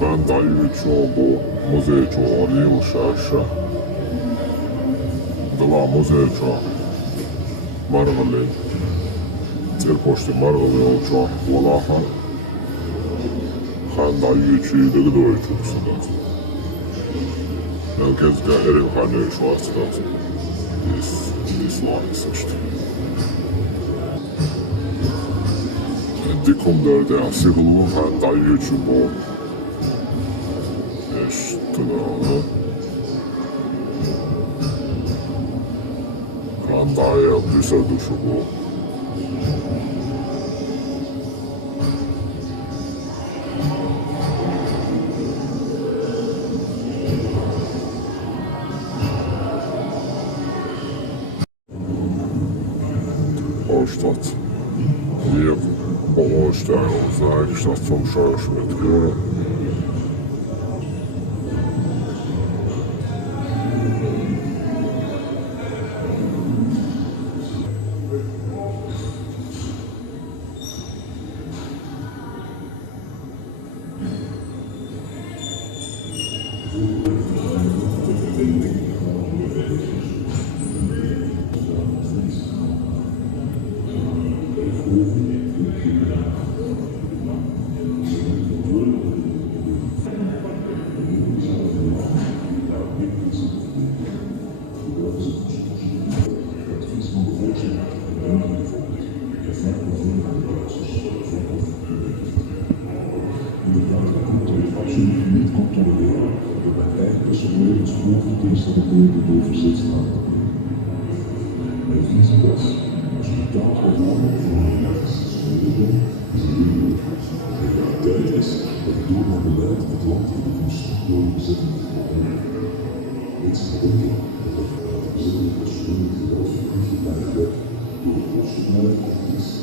Akkhmat-Yurt був музейчо олів шаша. Два музейчо маргали. Церпошти маргали олчо волаха. Akkhmat-Yurt дегдойчо сюда. Elkezde Akkhmat-Yurt шварцдас. This line сашти. Dikom dörde asıllı Akkhmat-Yurt bu. Eştünalı. Akkhmat-Yurt düse duşu bu. Hoştat. Liv och årsdagsverkstad som körs med ett år. Tijd is dat het door mijn beleid het land in de constructie door bezetting gekomen. Dit is de reden dat de bezetting verschillende geweldsverplichte blijft door de Oost-Martan